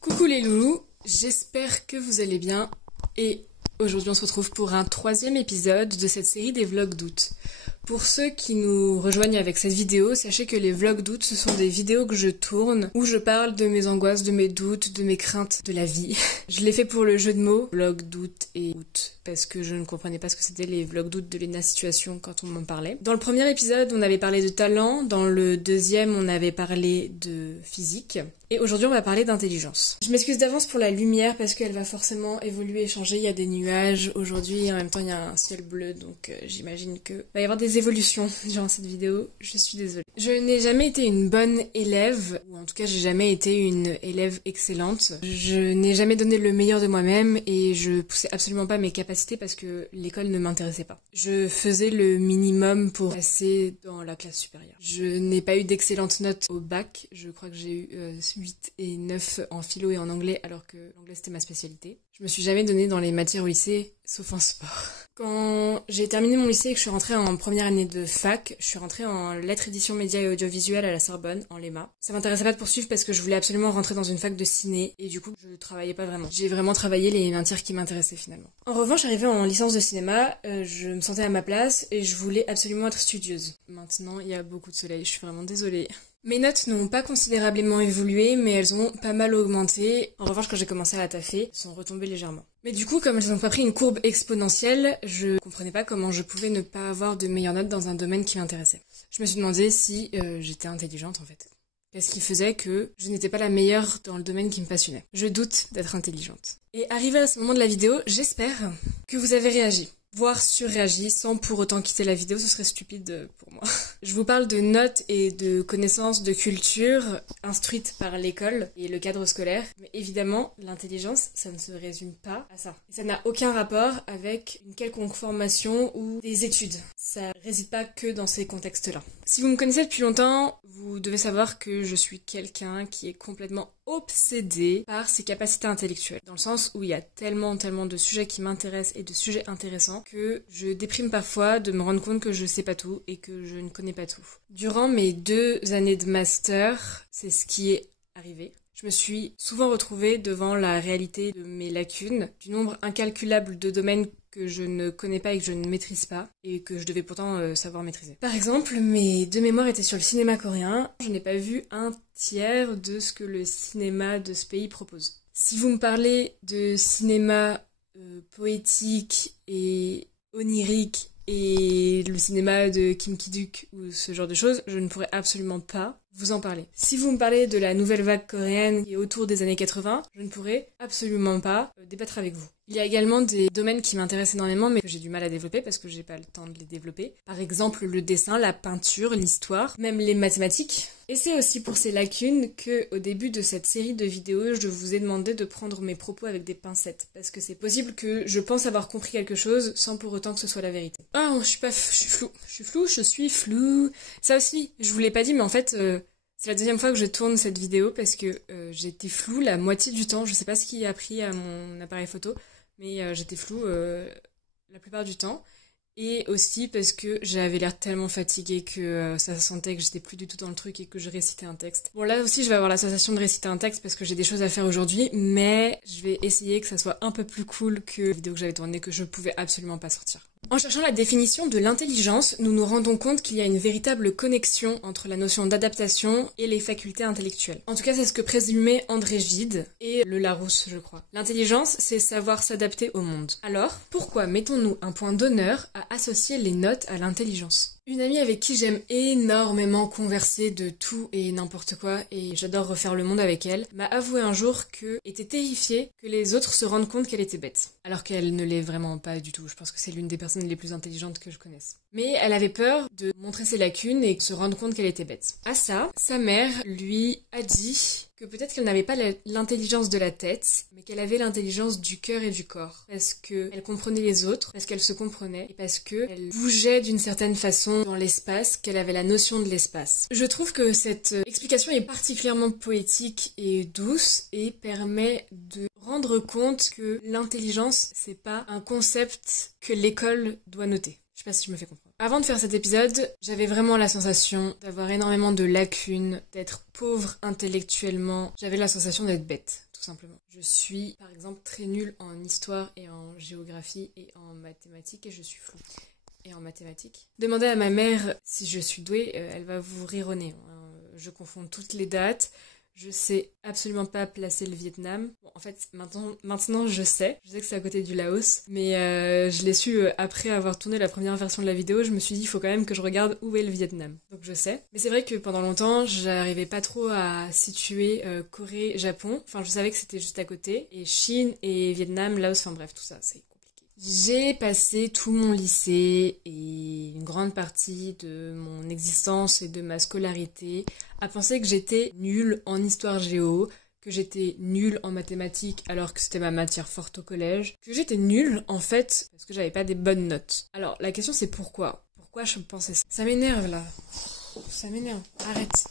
Coucou les loulous, j'espère que vous allez bien et aujourd'hui on se retrouve pour un troisième épisode de cette série des vlogs d'août. Pour ceux qui nous rejoignent avec cette vidéo, sachez que les vlogs d'août, ce sont des vidéos que je tourne où je parle de mes angoisses, de mes doutes, de mes craintes de la vie. Je l'ai fait pour le jeu de mots, vlog d'août et août, parce que je ne comprenais pas ce que c'était les vlogs d'août de Lena Situation quand on m'en parlait. Dans le premier épisode, on avait parlé de talent, dans le deuxième, on avait parlé de physique, et aujourd'hui on va parler d'intelligence. Je m'excuse d'avance pour la lumière parce qu'elle va forcément évoluer et changer, il y a des nuages aujourd'hui et en même temps il y a un ciel bleu, donc j'imagine que va y avoir des évolutions durant cette vidéo, je suis désolée. Je n'ai jamais été une bonne élève, ou en tout cas j'ai jamais été une élève excellente. Je n'ai jamais donné le meilleur de moi-même et je poussais absolument pas mes capacités parce que l'école ne m'intéressait pas. Je faisais le minimum pour passer dans la classe supérieure. Je n'ai pas eu d'excellentes notes au bac, je crois que j'ai eu 8 et 9 en philo et en anglais alors que l'anglais c'était ma spécialité. Je me suis jamais donnée dans les matières au lycée, sauf en sport. Quand j'ai terminé mon lycée et que je suis rentrée en première année de fac, je suis rentrée en lettres, éditions, médias et audiovisuel à la Sorbonne, en LEMA. Ça m'intéressait pas de poursuivre parce que je voulais absolument rentrer dans une fac de ciné et du coup je travaillais pas vraiment. J'ai vraiment travaillé les matières qui m'intéressaient finalement. En revanche, arrivée en licence de cinéma, je me sentais à ma place et je voulais absolument être studieuse. Maintenant, il y a beaucoup de soleil, je suis vraiment désolée. Mes notes n'ont pas considérablement évolué, mais elles ont pas mal augmenté. En revanche, quand j'ai commencé à taffer, elles sont retombées légèrement. Mais du coup, comme elles n'ont pas pris une courbe exponentielle, je comprenais pas comment je pouvais ne pas avoir de meilleures notes dans un domaine qui m'intéressait. Je me suis demandé si j'étais intelligente en fait. Qu'est-ce qui faisait que je n'étais pas la meilleure dans le domaine qui me passionnait? Je doute d'être intelligente. Et arrivé à ce moment de la vidéo, j'espère que vous avez réagi. Voire surréagi sans pour autant quitter la vidéo, ce serait stupide pour moi. Je vous parle de notes et de connaissances de culture instruites par l'école et le cadre scolaire. Mais évidemment, l'intelligence, ça ne se résume pas à ça. Et ça n'a aucun rapport avec une quelconque formation ou des études. Ça réside pas que dans ces contextes-là. Si vous me connaissez depuis longtemps, vous devez savoir que je suis quelqu'un qui est complètement obsédé par ses capacités intellectuelles. Dans le sens où il y a tellement de sujets qui m'intéressent et de sujets intéressants que je déprime parfois de me rendre compte que je sais pas tout et que je ne connais pas tout. Durant mes 2 années de master, c'est ce qui est arrivé. Je me suis souvent retrouvée devant la réalité de mes lacunes, du nombre incalculable de domaines que je ne connais pas et que je ne maîtrise pas, et que je devais pourtant savoir maîtriser. Par exemple, mes 2 mémoires étaient sur le cinéma coréen. Je n'ai pas vu un tiers de ce que le cinéma de ce pays propose. Si vous me parlez de cinéma poétique et onirique, et le cinéma de Kim Ki-duk ou ce genre de choses, je ne pourrais absolument pas vous en parler. Si vous me parlez de la nouvelle vague coréenne qui est autour des années 80, je ne pourrais absolument pas débattre avec vous. Il y a également des domaines qui m'intéressent énormément mais que j'ai du mal à développer parce que j'ai pas le temps de les développer. Par exemple le dessin, la peinture, l'histoire, même les mathématiques. Et c'est aussi pour ces lacunes que, au début de cette série de vidéos, je vous ai demandé de prendre mes propos avec des pincettes. Parce que c'est possible que je pense avoir compris quelque chose sans pour autant que ce soit la vérité. Ah, je suis floue. Ça aussi, je vous l'ai pas dit, mais en fait, c'est la deuxième fois que je tourne cette vidéo parce que j'étais floue la moitié du temps. Je sais pas ce qui a pris à mon appareil photo, mais j'étais floue la plupart du temps. Et aussi parce que j'avais l'air tellement fatiguée que ça se sentait que j'étais plus du tout dans le truc et que je récitais un texte. Bon, là aussi je vais avoir la sensation de réciter un texte parce que j'ai des choses à faire aujourd'hui, mais je vais essayer que ça soit un peu plus cool que la vidéo que j'avais tournée que je pouvais absolument pas sortir. En cherchant la définition de l'intelligence, nous nous rendons compte qu'il y a une véritable connexion entre la notion d'adaptation et les facultés intellectuelles. En tout cas, c'est ce que présumait André Gide et le Larousse, je crois. L'intelligence, c'est savoir s'adapter au monde. Alors, pourquoi mettons-nous un point d'honneur à associer les notes à l'intelligence ? Une amie avec qui j'aime énormément converser de tout et n'importe quoi, et j'adore refaire le monde avec elle, m'a avoué un jour qu'elle était terrifiée que les autres se rendent compte qu'elle était bête. Alors qu'elle ne l'est vraiment pas du tout, je pense que c'est l'une des personnes les plus intelligentes que je connaisse. Mais elle avait peur de montrer ses lacunes et de se rendre compte qu'elle était bête. À ça, sa mère lui a dit que peut-être qu'elle n'avait pas l'intelligence de la tête, mais qu'elle avait l'intelligence du cœur et du corps. Parce qu'elle comprenait les autres, parce qu'elle se comprenait, et parce qu'elle bougeait d'une certaine façon dans l'espace, qu'elle avait la notion de l'espace. Je trouve que cette explication est particulièrement poétique et douce, et permet de rendre compte que l'intelligence, c'est pas un concept que l'école doit noter. Je sais pas si je me fais comprendre. Avant de faire cet épisode, j'avais vraiment la sensation d'avoir énormément de lacunes, d'être pauvre intellectuellement. J'avais la sensation d'être bête, tout tout simplement. Je suis par exemple très nulle en histoire et en géographie et en mathématiques et je suis floue. Et en mathématiques. Demandez à ma mère si je suis douée, elle va vous rire au nez. Je confonds toutes les dates. Je sais absolument pas placer le Vietnam. Bon, en fait, maintenant je sais que c'est à côté du Laos, mais je l'ai su après avoir tourné la première version de la vidéo. Je me suis dit, il faut quand même que je regarde où est le Vietnam. Donc je sais. Mais c'est vrai que pendant longtemps, j'arrivais pas trop à situer Corée, Japon. Enfin, je savais que c'était juste à côté. Et Chine et Vietnam, Laos, enfin bref, tout ça, c'est compliqué. J'ai passé tout mon lycée et une grande partie de mon existence et de ma scolarité à penser que j'étais nulle en histoire géo, que j'étais nulle en mathématiques alors que c'était ma matière forte au collège, que j'étais nulle en fait parce que j'avais pas des bonnes notes. Alors la question c'est pourquoi ? Pourquoi je pensais ça ? Ça m'énerve là. Ça m'énerve. Arrête.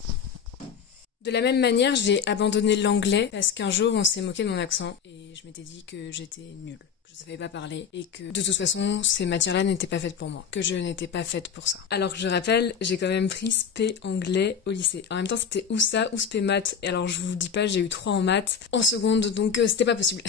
De la même manière, j'ai abandonné l'anglais parce qu'un jour on s'est moqué de mon accent et je m'étais dit que j'étais nulle. Je savais pas parler et que de toute façon ces matières-là n'étaient pas faites pour moi, que je n'étais pas faite pour ça. Alors que je rappelle, j'ai quand même pris spé anglais au lycée. En même temps c'était ou ça ou spé maths et alors je vous dis pas, j'ai eu 3 en maths en seconde donc c'était pas possible.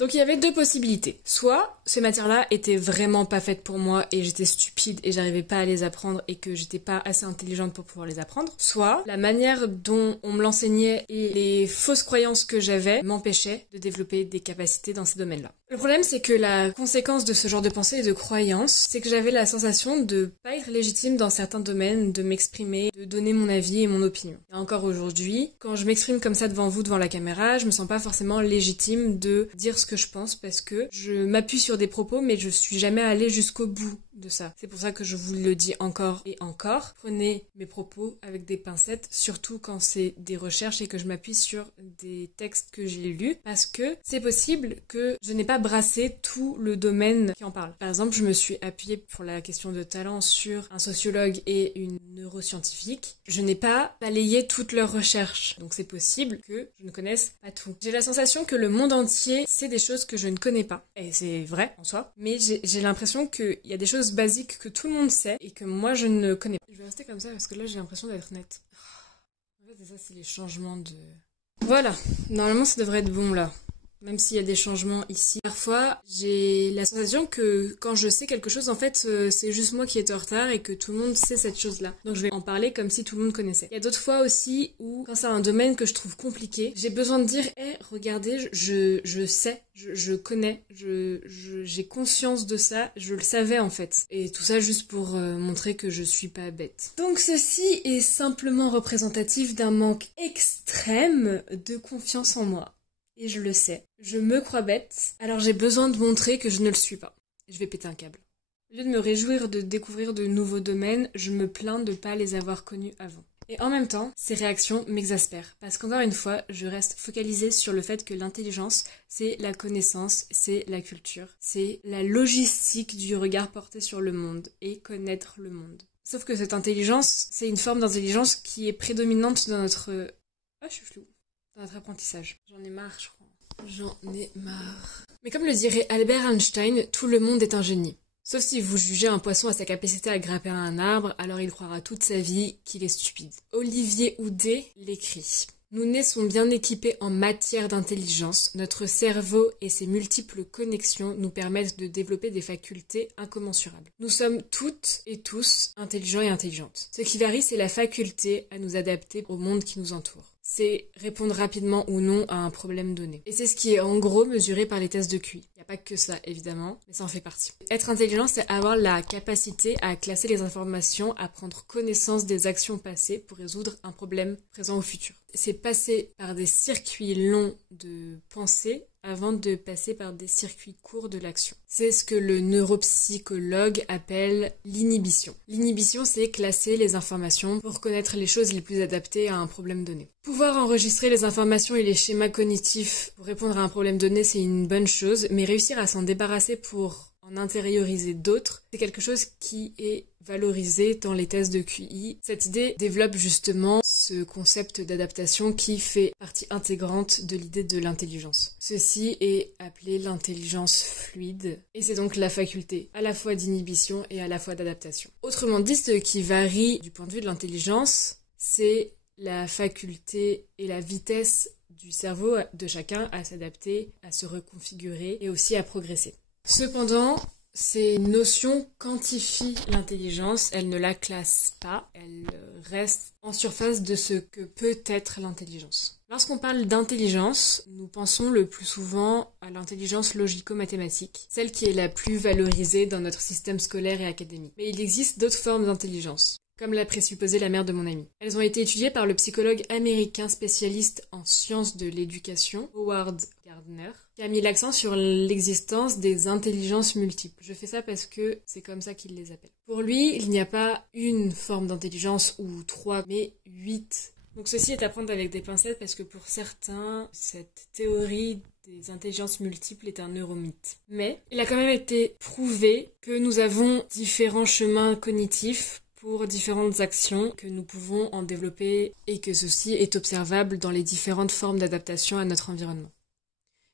Donc il y avait 2 possibilités. Soit ces matières-là étaient vraiment pas faites pour moi et j'étais stupide et j'arrivais pas à les apprendre et que j'étais pas assez intelligente pour pouvoir les apprendre. Soit la manière dont on me l'enseignait et les fausses croyances que j'avais m'empêchaient de développer des capacités dans ces domaines-là. Le problème c'est que la conséquence de ce genre de pensée et de croyances, c'est que j'avais la sensation de pas être légitime dans certains domaines, de m'exprimer, de donner mon avis et mon opinion. Et encore aujourd'hui, quand je m'exprime comme ça devant vous, devant la caméra, je me sens pas forcément légitime de dire ce que je pense parce que je m'appuie sur des propos mais je suis jamais allée jusqu'au bout de ça. C'est pour ça que je vous le dis encore et encore. Prenez mes propos avec des pincettes, surtout quand c'est des recherches et que je m'appuie sur des textes que j'ai lus parce que c'est possible que je n'ai pas brassé tout le domaine qui en parle. Par exemple, je me suis appuyée pour la question de talent sur un sociologue et une neuroscientifique. Je n'ai pas balayé toutes leurs recherches. Donc c'est possible que je ne connaisse pas tout. J'ai la sensation que le monde entier sait des choses que je ne connais pas. Et c'est vrai en soi. Mais j'ai l'impression qu'il y a des choses basiques que tout le monde sait et que moi je ne connais pas. Je vais rester comme ça parce que là j'ai l'impression d'être nette. En fait, ça c'est les changements de... Voilà, normalement ça devrait être bon là. Même s'il y a des changements ici. Parfois, j'ai la sensation que quand je sais quelque chose, en fait, c'est juste moi qui est en retard et que tout le monde sait cette chose-là. Donc je vais en parler comme si tout le monde connaissait. Il y a d'autres fois aussi où, quand c'est un domaine que je trouve compliqué, j'ai besoin de dire « Hey, regardez, je sais, je connais, j'ai conscience de ça, je le savais en fait. » Et tout ça juste pour montrer que je suis pas bête. Donc ceci est simplement représentatif d'un manque extrême de confiance en moi. Et je le sais. Je me crois bête, alors j'ai besoin de montrer que je ne le suis pas. Je vais péter un câble. Au lieu de me réjouir de découvrir de nouveaux domaines, je me plains de ne pas les avoir connus avant. Et en même temps, ces réactions m'exaspèrent. Parce qu'encore une fois, je reste focalisée sur le fait que l'intelligence, c'est la connaissance, c'est la culture, c'est la logistique du regard porté sur le monde et connaître le monde. Sauf que cette intelligence, c'est une forme d'intelligence qui est prédominante dans notre... Ah, je suis floue. Dans notre apprentissage. J'en ai marre, je crois. J'en ai marre. Mais comme le dirait Albert Einstein, tout le monde est un génie. Sauf si vous jugez un poisson à sa capacité à grimper à un arbre, alors il croira toute sa vie qu'il est stupide. Olivier Houdet l'écrit. Nous naissons bien équipés en matière d'intelligence. Notre cerveau et ses multiples connexions nous permettent de développer des facultés incommensurables. Nous sommes toutes et tous intelligents et intelligentes. Ce qui varie, c'est la faculté à nous adapter au monde qui nous entoure. C'est répondre rapidement ou non à un problème donné. Et c'est ce qui est en gros mesuré par les tests de QI. Il n'y a pas que ça, évidemment, mais ça en fait partie. Être intelligent, c'est avoir la capacité à classer les informations, à prendre connaissance des actions passées pour résoudre un problème présent ou futur. C'est passer par des circuits longs de pensée avant de passer par des circuits courts de l'action. C'est ce que le neuropsychologue appelle l'inhibition. L'inhibition, c'est classer les informations pour connaître les choses les plus adaptées à un problème donné. Pouvoir enregistrer les informations et les schémas cognitifs pour répondre à un problème donné, c'est une bonne chose, mais réussir à s'en débarrasser pour en intérioriser d'autres, c'est quelque chose qui est valorisé dans les tests de QI. Cette idée développe justement ce concept d'adaptation qui fait partie intégrante de l'idée de l'intelligence. Ceci est appelé l'intelligence fluide, et c'est donc la faculté à la fois d'inhibition et à la fois d'adaptation. Autrement dit, ce qui varie du point de vue de l'intelligence, c'est la faculté et la vitesse du cerveau de chacun à s'adapter, à se reconfigurer et aussi à progresser. Cependant, ces notions quantifient l'intelligence, elles ne la classent pas, elles restent en surface de ce que peut être l'intelligence. Lorsqu'on parle d'intelligence, nous pensons le plus souvent à l'intelligence logico-mathématique, celle qui est la plus valorisée dans notre système scolaire et académique. Mais il existe d'autres formes d'intelligence, comme l'a présupposé la mère de mon ami. Elles ont été étudiées par le psychologue américain spécialiste en sciences de l'éducation, Howard Gardner, qui a mis l'accent sur l'existence des intelligences multiples. Je fais ça parce que c'est comme ça qu'il les appelle. Pour lui, il n'y a pas une forme d'intelligence ou 3, mais 8. Donc ceci est à prendre avec des pincettes parce que pour certains, cette théorie des intelligences multiples est un neuromythe. Mais il a quand même été prouvé que nous avons différents chemins cognitifs pour différentes actions, que nous pouvons en développer et que ceci est observable dans les différentes formes d'adaptation à notre environnement.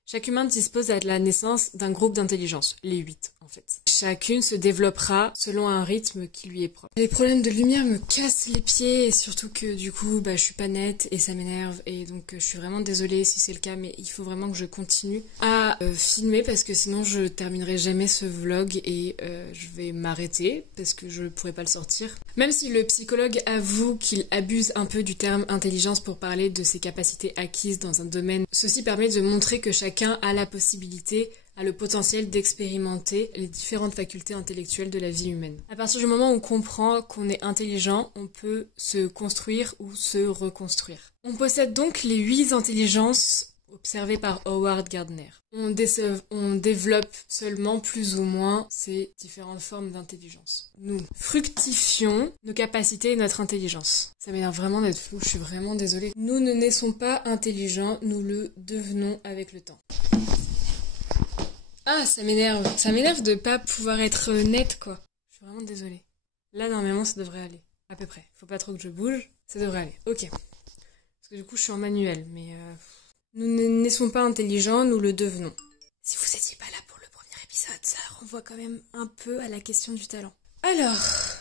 Chaque humain dispose à la naissance d'un groupe d'intelligence, les 8 en fait. Chacune se développera selon un rythme qui lui est propre. Les problèmes de lumière me cassent les pieds et surtout que du coup je suis pas nette et ça m'énerve et donc je suis vraiment désolée si c'est le cas, mais il faut vraiment que je continue à filmer parce que sinon je terminerai jamais ce vlog et je vais m'arrêter parce que je pourrai pas le sortir. Même si le psychologue avoue qu'il abuse un peu du terme intelligence pour parler de ses capacités acquises dans un domaine, ceci permet de montrer que chacun a la possibilité, a le potentiel d'expérimenter les différentes facultés intellectuelles de la vie humaine. À partir du moment où on comprend qu'on est intelligent, on peut se construire ou se reconstruire. On possède donc les 8 intelligences observées par Howard Gardner. On développe seulement plus ou moins ces différentes formes d'intelligence. Nous fructifions nos capacités et notre intelligence. Ça m'énerve vraiment d'être flou, je suis vraiment désolée. Nous ne naissons pas intelligents, nous le devenons avec le temps. Ah, ça m'énerve. Ça m'énerve de pas pouvoir être nette, quoi. Je suis vraiment désolée. Là, normalement, ça devrait aller. À peu près. Faut pas trop que je bouge. Ça devrait aller. Ok. Parce que du coup, je suis en manuel, mais... Nous ne naissons pas intelligents, nous le devenons. Si vous étiez pas là pour le premier épisode, ça renvoie quand même un peu à la question du talent. Alors,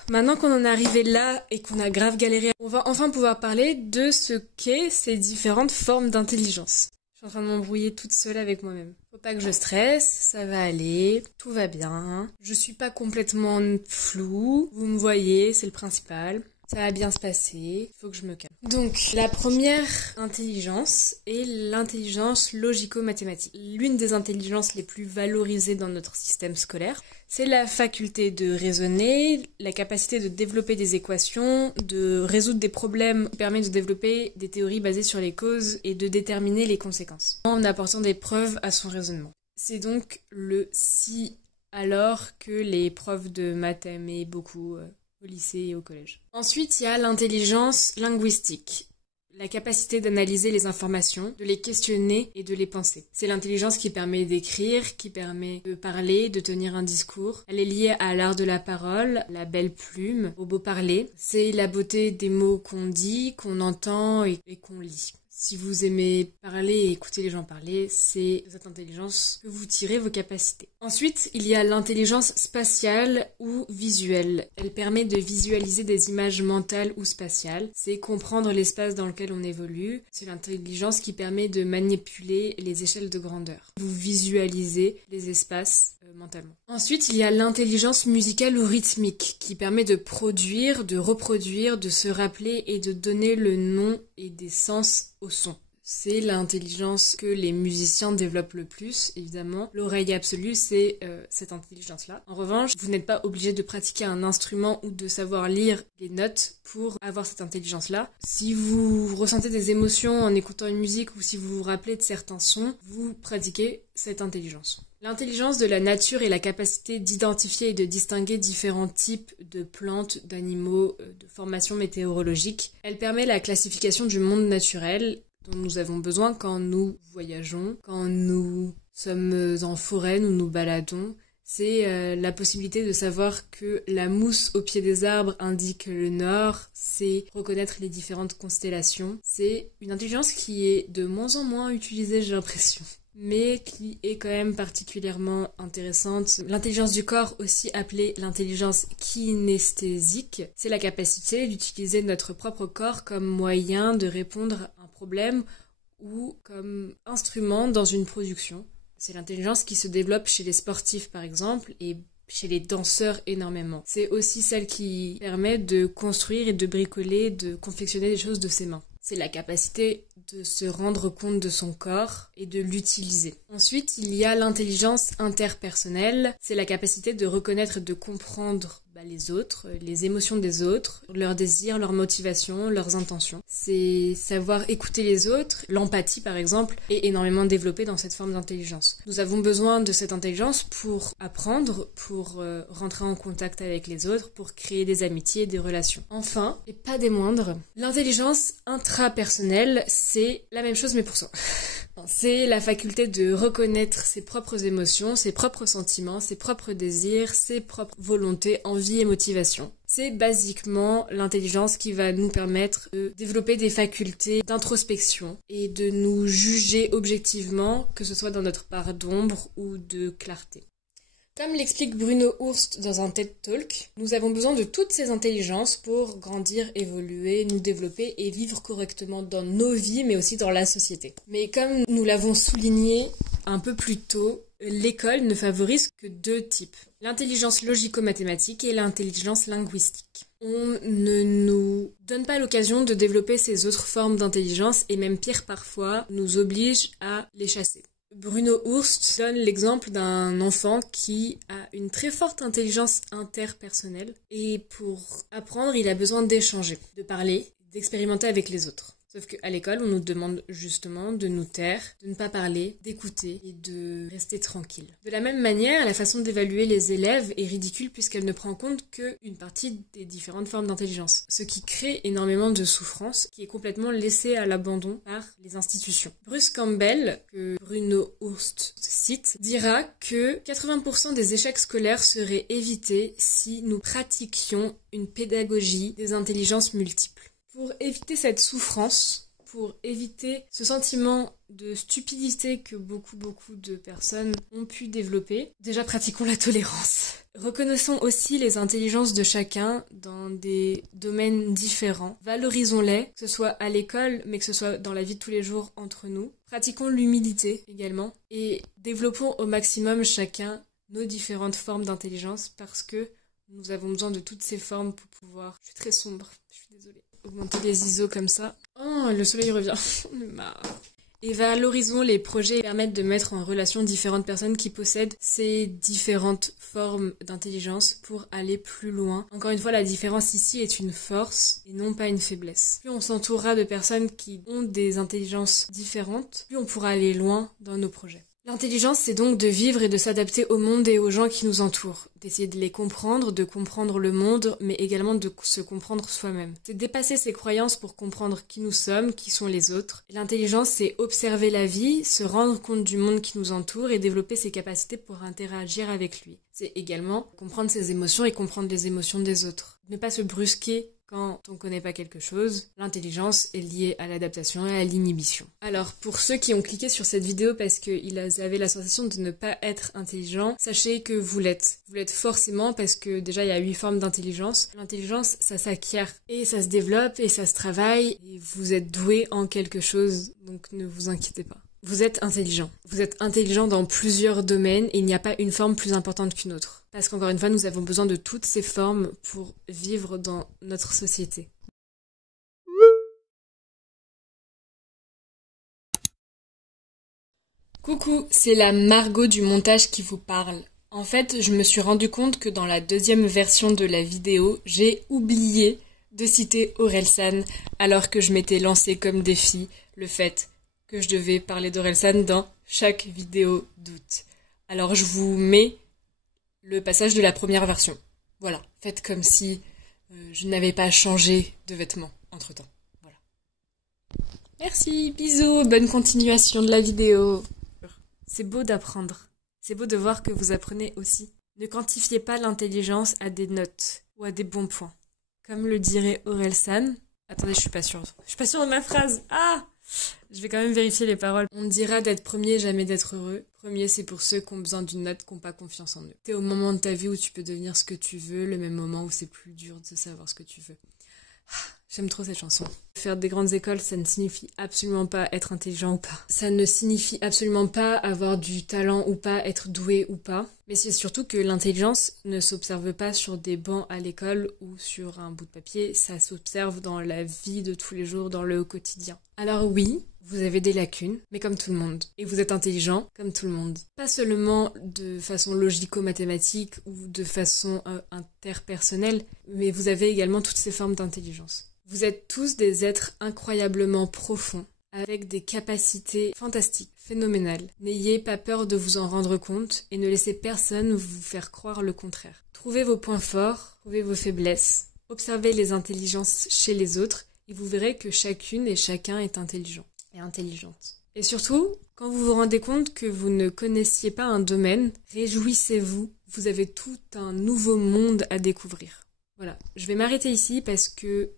maintenant qu'on en est arrivé là et qu'on a grave galéré, on va enfin pouvoir parler de ce qu'est ces différentes formes d'intelligence. Je suis en train de m'embrouiller toute seule avec moi-même. Faut pas que je stresse, ça va aller, tout va bien. Je suis pas complètement floue, vous me voyez, c'est le principal. Ça va bien se passer, faut que je me calme. Donc, la première intelligence est l'intelligence logico-mathématique. L'une des intelligences les plus valorisées dans notre système scolaire, c'est la faculté de raisonner, la capacité de développer des équations, de résoudre des problèmes qui permet de développer des théories basées sur les causes et de déterminer les conséquences, en apportant des preuves à son raisonnement. C'est donc le si alors que les profs de maths aimaient beaucoup au lycée et au collège. Ensuite, il y a l'intelligence linguistique, la capacité d'analyser les informations, de les questionner et de les penser. C'est l'intelligence qui permet d'écrire, qui permet de parler, de tenir un discours. Elle est liée à l'art de la parole, la belle plume, au beau parler. C'est la beauté des mots qu'on dit, qu'on entend et qu'on lit. Si vous aimez parler et écouter les gens parler, c'est de cette intelligence que vous tirez vos capacités. Ensuite, il y a l'intelligence spatiale ou visuelle. Elle permet de visualiser des images mentales ou spatiales. C'est comprendre l'espace dans lequel on évolue. C'est l'intelligence qui permet de manipuler les échelles de grandeur. Vous visualisez les espaces mentalement. Ensuite, il y a l'intelligence musicale ou rythmique qui permet de produire, de reproduire, de se rappeler et de donner le nom et des sens au son. C'est l'intelligence que les musiciens développent le plus, évidemment. L'oreille absolue, c'est cette intelligence-là. En revanche, vous n'êtes pas obligé de pratiquer un instrument ou de savoir lire les notes pour avoir cette intelligence-là. Si vous ressentez des émotions en écoutant une musique ou si vous vous rappelez de certains sons, vous pratiquez cette intelligence. L'intelligence de la nature est la capacité d'identifier et de distinguer différents types de plantes, d'animaux, de formations météorologiques. Elle permet la classification du monde naturel dont nous avons besoin quand nous voyageons, quand nous sommes en forêt, nous nous baladons. C'est la possibilité de savoir que la mousse au pied des arbres indique le nord, c'est reconnaître les différentes constellations. C'est une intelligence qui est de moins en moins utilisée, j'ai l'impression, mais qui est quand même particulièrement intéressante. L'intelligence du corps, aussi appelée l'intelligence kinesthésique, c'est la capacité d'utiliser notre propre corps comme moyen de répondre à un problème ou comme instrument dans une production. C'est l'intelligence qui se développe chez les sportifs par exemple et chez les danseurs énormément. C'est aussi celle qui permet de construire et de bricoler, de confectionner des choses de ses mains. C'est la capacité de se rendre compte de son corps et de l'utiliser. Ensuite, il y a l'intelligence interpersonnelle. C'est la capacité de reconnaître et de comprendre les autres, les émotions des autres, leurs désirs, leurs motivations, leurs intentions. C'est savoir écouter les autres. L'empathie, par exemple, est énormément développée dans cette forme d'intelligence. Nous avons besoin de cette intelligence pour apprendre, pour rentrer en contact avec les autres, pour créer des amitiés, des relations. Enfin, et pas des moindres, l'intelligence intrapersonnelle, c'est la même chose mais pour soi. C'est la faculté de reconnaître ses propres émotions, ses propres sentiments, ses propres désirs, ses propres volontés, envies et motivations. C'est basiquement l'intelligence qui va nous permettre de développer des facultés d'introspection et de nous juger objectivement, que ce soit dans notre part d'ombre ou de clarté. Comme l'explique Bruno Hurst dans un TED Talk, nous avons besoin de toutes ces intelligences pour grandir, évoluer, nous développer et vivre correctement dans nos vies, mais aussi dans la société. Mais comme nous l'avons souligné un peu plus tôt, l'école ne favorise que deux types. L'intelligence logico-mathématique et l'intelligence linguistique. On ne nous donne pas l'occasion de développer ces autres formes d'intelligence et même pire parfois, nous oblige à les chasser. Bruno Hurst donne l'exemple d'un enfant qui a une très forte intelligence interpersonnelle et pour apprendre, il a besoin d'échanger, de parler, d'expérimenter avec les autres. Sauf qu'à l'école, on nous demande justement de nous taire, de ne pas parler, d'écouter et de rester tranquille. De la même manière, la façon d'évaluer les élèves est ridicule puisqu'elle ne prend en compte qu'une partie des différentes formes d'intelligence. Ce qui crée énormément de souffrance qui est complètement laissée à l'abandon par les institutions. Bruce Campbell, que Bruno Hurst cite, dira que 80% des échecs scolaires seraient évités si nous pratiquions une pédagogie des intelligences multiples. Pour éviter cette souffrance, pour éviter ce sentiment de stupidité que beaucoup de personnes ont pu développer, déjà pratiquons la tolérance. Reconnaissons aussi les intelligences de chacun dans des domaines différents. Valorisons-les, que ce soit à l'école, mais que ce soit dans la vie de tous les jours entre nous. Pratiquons l'humilité également et développons au maximum chacun nos différentes formes d'intelligence parce que nous avons besoin de toutes ces formes pour pouvoir... Je suis très sombre, je suis désolée. Augmenter les ISO comme ça. Oh, le soleil revient. On est marre. Et valorisons les projets qui permettent de mettre en relation différentes personnes qui possèdent ces différentes formes d'intelligence pour aller plus loin. Encore une fois, la différence ici est une force et non pas une faiblesse. Plus on s'entourera de personnes qui ont des intelligences différentes, plus on pourra aller loin dans nos projets. L'intelligence, c'est donc de vivre et de s'adapter au monde et aux gens qui nous entourent, d'essayer de les comprendre, de comprendre le monde, mais également de se comprendre soi-même. C'est dépasser ses croyances pour comprendre qui nous sommes, qui sont les autres. Et l'intelligence, c'est observer la vie, se rendre compte du monde qui nous entoure et développer ses capacités pour interagir avec lui. C'est également comprendre ses émotions et comprendre les émotions des autres. Ne pas se brusquer quand on ne connaît pas quelque chose. L'intelligence est liée à l'adaptation et à l'inhibition. Alors, pour ceux qui ont cliqué sur cette vidéo parce qu'ils avaient la sensation de ne pas être intelligents, sachez que vous l'êtes. Vous l'êtes forcément parce que déjà, il y a 8 formes d'intelligence. L'intelligence, ça s'acquiert et ça se développe et ça se travaille. Et vous êtes doué en quelque chose, donc ne vous inquiétez pas. Vous êtes intelligent. Vous êtes intelligent dans plusieurs domaines et il n'y a pas une forme plus importante qu'une autre. Parce qu'encore une fois, nous avons besoin de toutes ces formes pour vivre dans notre société. Coucou, c'est la Margot du montage qui vous parle. En fait, je me suis rendu compte que dans la deuxième version de la vidéo, j'ai oublié de citer Orelsan alors que je m'étais lancé comme défi le fait que je devais parler d'Orelsan dans chaque vidéo d'août. Alors je vous mets le passage de la première version. Voilà, faites comme si je n'avais pas changé de vêtements entre-temps. Voilà. Merci, bisous, bonne continuation de la vidéo. C'est beau d'apprendre. C'est beau de voir que vous apprenez aussi. Ne quantifiez pas l'intelligence à des notes ou à des bons points. Comme le dirait Orelsan... Attendez, je suis pas sûre. Je suis pas sûre de ma phrase. Ah! Je vais quand même vérifier les paroles. On dira d'être premier, jamais d'être heureux. Premier, c'est pour ceux qui ont besoin d'une note, qui n'ont pas confiance en eux. T'es au moment de ta vie où tu peux devenir ce que tu veux, le même moment où c'est plus dur de savoir ce que tu veux. J'aime trop cette chanson. Faire des grandes écoles, ça ne signifie absolument pas être intelligent ou pas. Ça ne signifie absolument pas avoir du talent ou pas, être doué ou pas. Mais c'est surtout que l'intelligence ne s'observe pas sur des bancs à l'école ou sur un bout de papier, ça s'observe dans la vie de tous les jours, dans le quotidien. Alors oui, vous avez des lacunes, mais comme tout le monde. Et vous êtes intelligent, comme tout le monde. Pas seulement de façon logico-mathématique ou de façon interpersonnelle, mais vous avez également toutes ces formes d'intelligence. Vous êtes tous des êtres incroyablement profonds, avec des capacités fantastiques, phénoménales. N'ayez pas peur de vous en rendre compte et ne laissez personne vous faire croire le contraire. Trouvez vos points forts, trouvez vos faiblesses, observez les intelligences chez les autres et vous verrez que chacune et chacun est intelligent et intelligente. Et surtout, quand vous vous rendez compte que vous ne connaissiez pas un domaine, réjouissez-vous, vous avez tout un nouveau monde à découvrir. Voilà, je vais m'arrêter ici parce que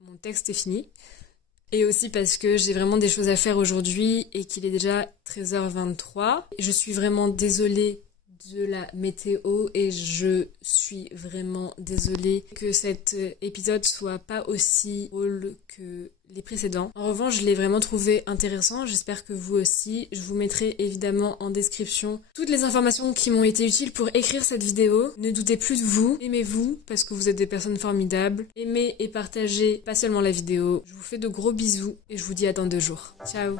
mon texte est fini. Et aussi parce que j'ai vraiment des choses à faire aujourd'hui et qu'il est déjà 13h23. Je suis vraiment désolée de la météo et je suis vraiment désolée que cet épisode soit pas aussi drôle que les précédents. En revanche, je l'ai vraiment trouvé intéressant, j'espère que vous aussi. Je vous mettrai évidemment en description toutes les informations qui m'ont été utiles pour écrire cette vidéo. Ne doutez plus de vous, aimez-vous parce que vous êtes des personnes formidables. Aimez et partagez pas seulement la vidéo. Je vous fais de gros bisous et je vous dis à dans 2 jours. Ciao!